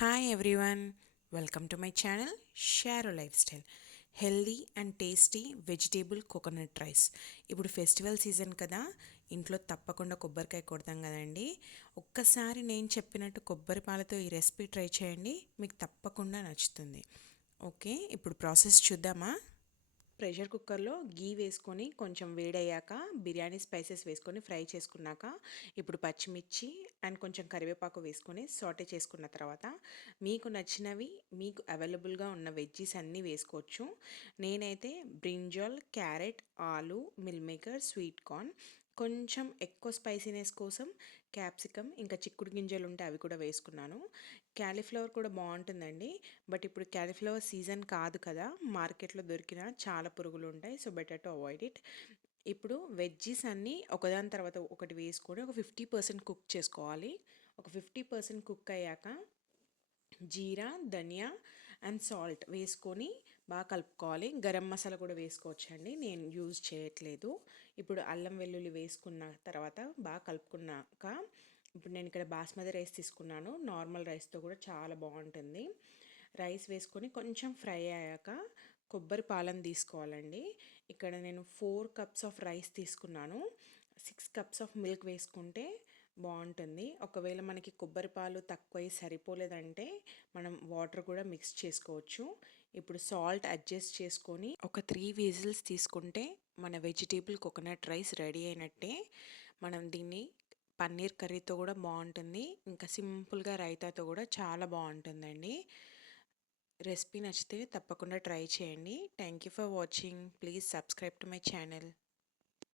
Hi everyone, welcome to my channel షారో life style. Healthy and tasty vegetable coconut rice. ఇప్పుడు festival season కదా, ఇంట్లో తప్పకుండా కొబ్బరికాయ కొడతాం కదండి. ఒక్కసారి నేను చెప్పినట్టు కొబ్బరి పాలతో ఈ రెసిపీ ట్రై చేయండి, మీకు తప్పకుండా నచ్చుతుంది. ఓకే, ఇప్పుడు ప్రాసెస్ చూద్దామా. ప్రెషర్ కుక్కర్లో గీ వేసుకొని కొంచెం వేడయ్యాక బిర్యానీ స్పైసెస్ వేసుకొని ఫ్రై చేసుకున్నాక ఇప్పుడు పచ్చిమిర్చి అండ్ కొంచెం కరివేపాకు వేసుకొని సాటే చేసుకున్న తర్వాత మీకు నచ్చినవి, మీకు అవైలబుల్గా ఉన్న వెజ్జీస్ అన్నీ వేసుకోవచ్చు. నేనైతే బ్రింజాల్, క్యారెట్, ఆలు, మిల్ మేకర్, స్వీట్ కార్న్, కొంచెం ఎక్కువ స్పైసీనెస్ కోసం క్యాప్సికమ్, ఇంకా చిక్కుడు గింజలు ఉంటే అవి కూడా వేసుకున్నాను. క్యాలీఫ్లవర్ కూడా బాగుంటుందండి, బట్ ఇప్పుడు క్యాలీఫ్లవర్ సీజన్ కాదు కదా, మార్కెట్లో దొరికిన చాలా పురుగులు ఉంటాయి, so better to avoid it. ఇప్పుడు వెజ్జీస్ అన్నీ ఒకదాని తర్వాత ఒకటి వేసుకొని ఒక 50% కుక్ చేసుకోవాలి. ఒక 50% కుక్ అయ్యాక జీరా, ధనియా అండ్ సాల్ట్ వేసుకొని బాగా కలుపుకోవాలి. గరం మసాలా కూడా వేసుకోవచ్చండి, నేను యూజ్ చేయట్లేదు. ఇప్పుడు అల్లం వెల్లుల్లి వేసుకున్న తర్వాత బాగా కలుపుకున్నాక ఇప్పుడు నేను ఇక్కడ బాస్మతి రైస్ తీసుకున్నాను. నార్మల్ రైస్తో కూడా చాలా బాగుంటుంది. రైస్ వేసుకొని కొంచెం ఫ్రై అయ్యాక కొబ్బరి పాలను తీసుకోవాలండి. ఇక్కడ నేను 4 కప్స్ ఆఫ్ రైస్ తీసుకున్నాను. 6 కప్స్ ఆఫ్ మిల్క్ వేసుకుంటే బాగుంటుంది. ఒకవేళ మనకి కొబ్బరి పాలు తక్కువై సరిపోలేదంటే మనం వాటర్ కూడా మిక్స్ చేసుకోవచ్చు. ఇప్పుడు సాల్ట్ అడ్జస్ట్ చేసుకొని ఒక 3 విజిల్స్ తీసుకుంటే మన వెజిటేబుల్ కోకోనట్ రైస్ రెడీ అయినట్టే. మనం దీన్ని పన్నీర్ కర్రీతో కూడా బాగుంటుంది, ఇంకా సింపుల్గా రైతాతో కూడా చాలా బాగుంటుందండి. రెసిపీ నచ్చితే తప్పకుండా ట్రై చేయండి. Thank you for watching. Please subscribe to my channel.